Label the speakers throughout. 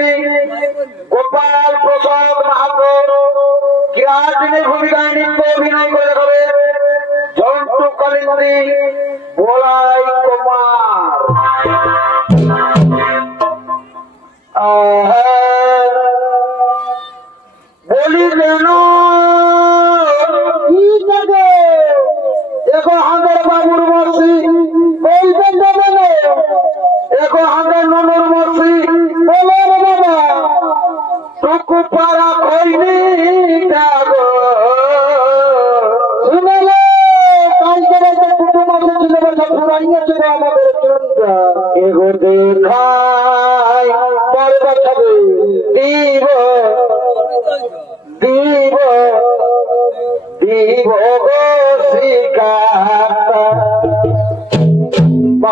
Speaker 1: শিল্পী গোপাল প্রসাদ মাহাতো ক্রীড়া ভূমিকায় নৃত্য অভিনয় করে দেবে জন্টু কলিন্দি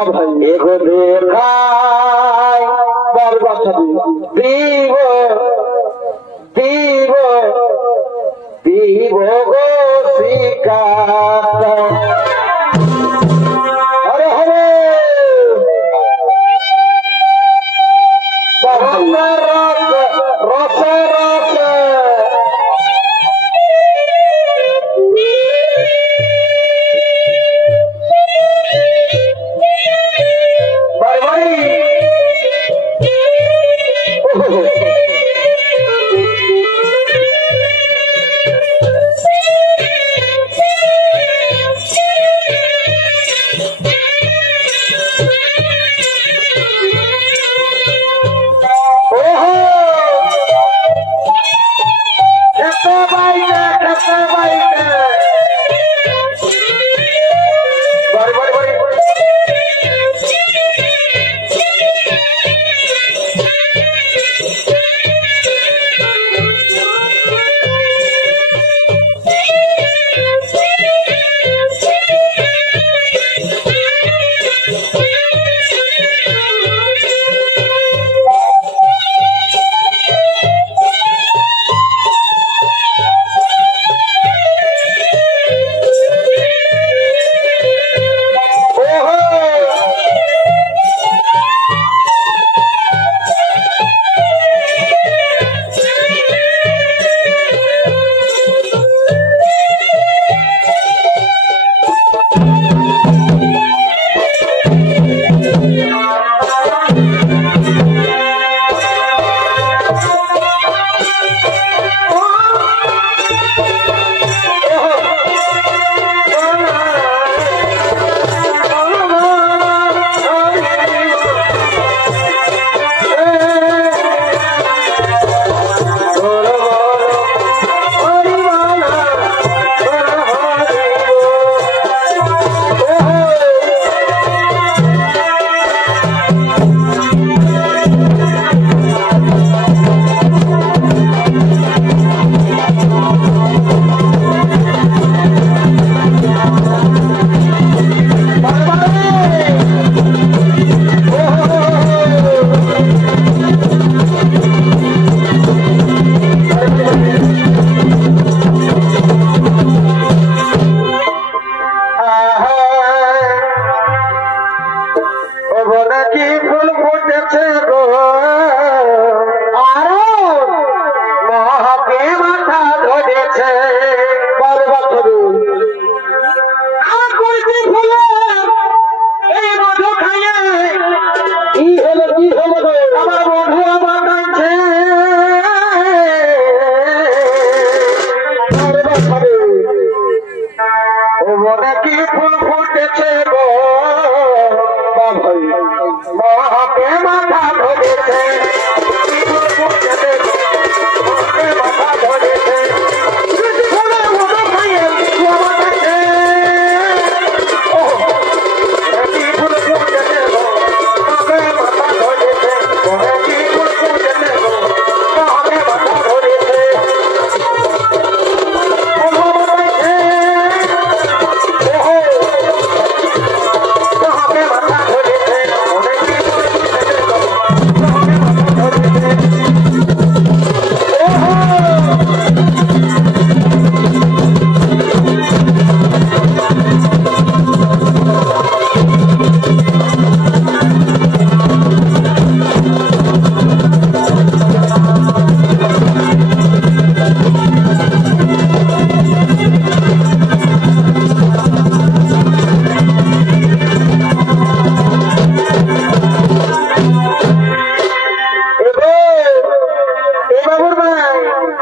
Speaker 1: ভাই। এগো দেখা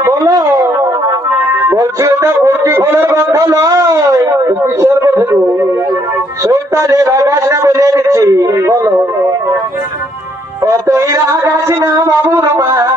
Speaker 1: বলো। বলছি ভর্তি প্রতিফলের কথা নয় কিসের কথা শৈতানের আকাশটা বলে দিচ্ছি, বলো। অতই রাগ আসি না বাবুর মা।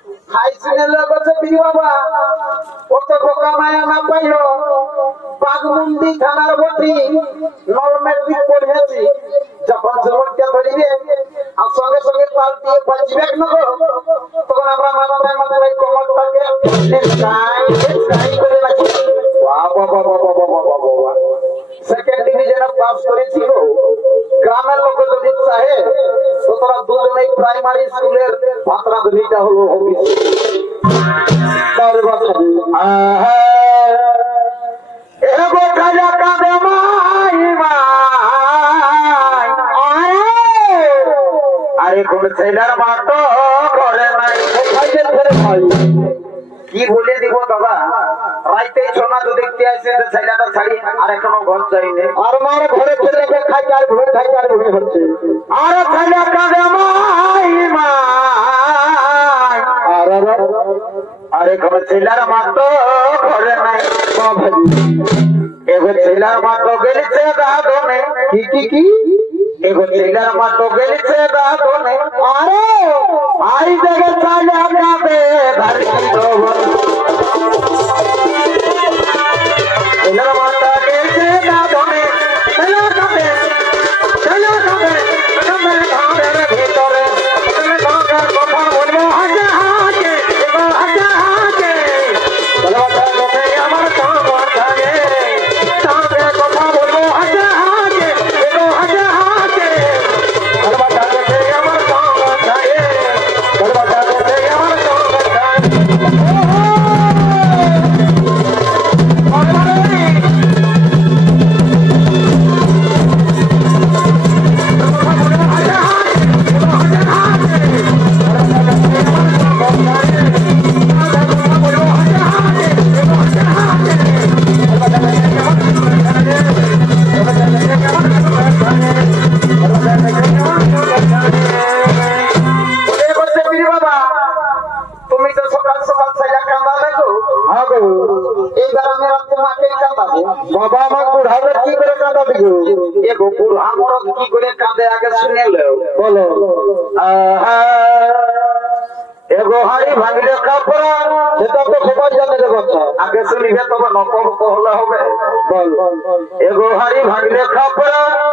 Speaker 1: খাইছিনে লগতে বি বাবা, কত বোকা মায়া না পাইল? বাগমুন্ডি থানার বটি, নরমের দিক পড়েছি যখন জলটকে ধরিবে, আর সঙ্গে সঙ্গে পাল্টিয়ে বাঁচিবে নব তখন আমরা মাথায় মাথায় কোমরটাকে নেশাই নেশাই করে রাখি। বাবা বাবা বাবা বাবা বাবা সেকেন্ড ডিভিশনে পাস করেছি গো গ্রামের লোক যদি চাহে, তো তারা দুজনেই প্রাইমারি স্কুলের সহযোগিতা হলো অফিস i'm outta Jaramato, বাবা আগে শুনে লেও। বলো এগো হলে হবে। বল এগো হাড়ি ভাঙলে কাপড়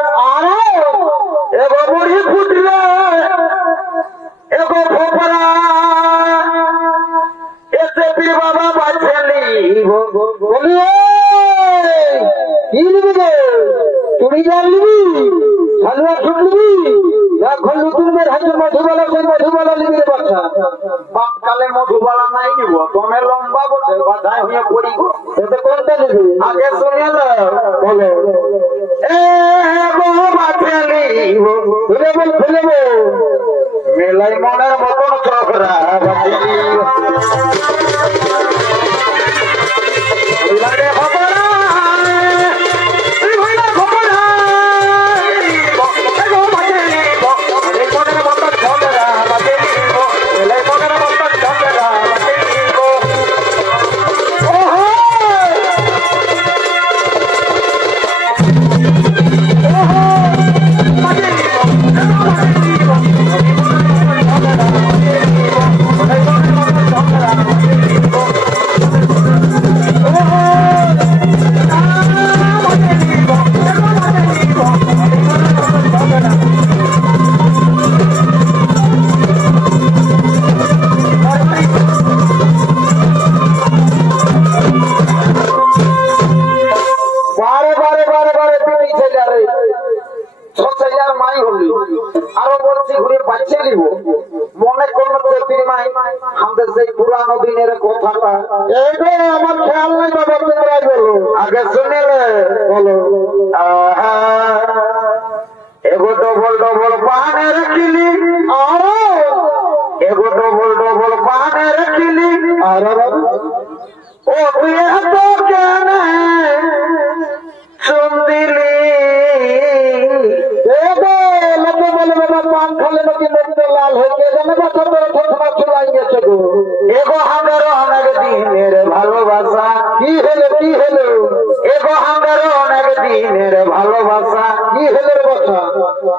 Speaker 1: atuar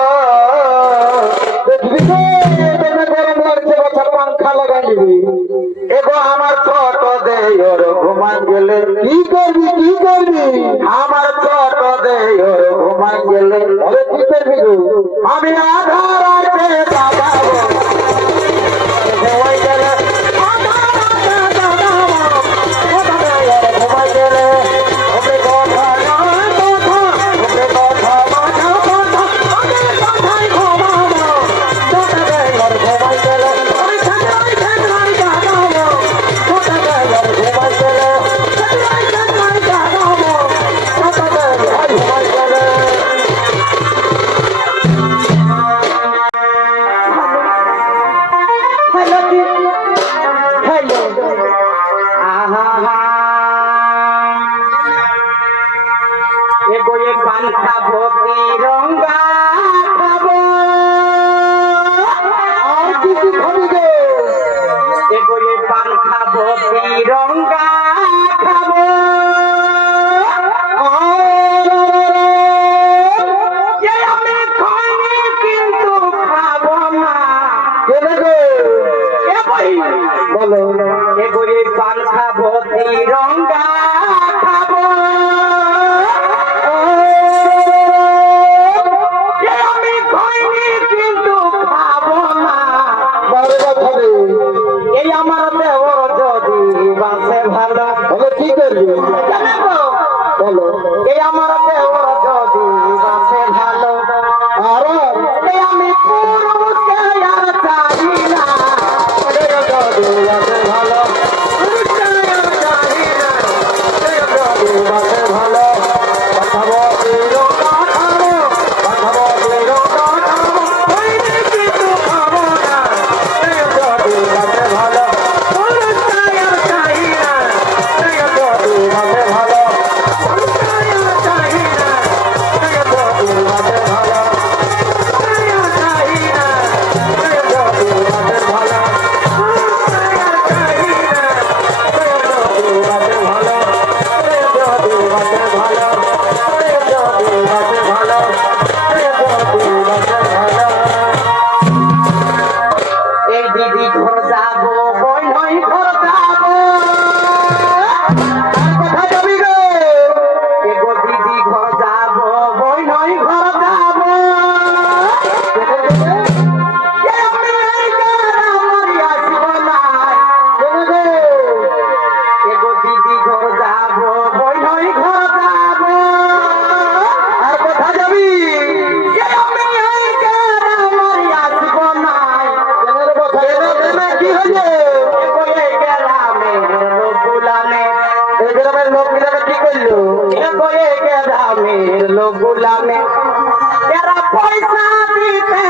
Speaker 1: আমার
Speaker 2: আমি আধার
Speaker 1: বলো।
Speaker 2: এ গরিব পান্থা ভক্তি রঙ মা কি হলো? গ্রামে লোক গুলামে। এই গ্রামের লোক গুলামে কি করল? গ্রামে লোক গুলামে। এরা পয়সা দিতে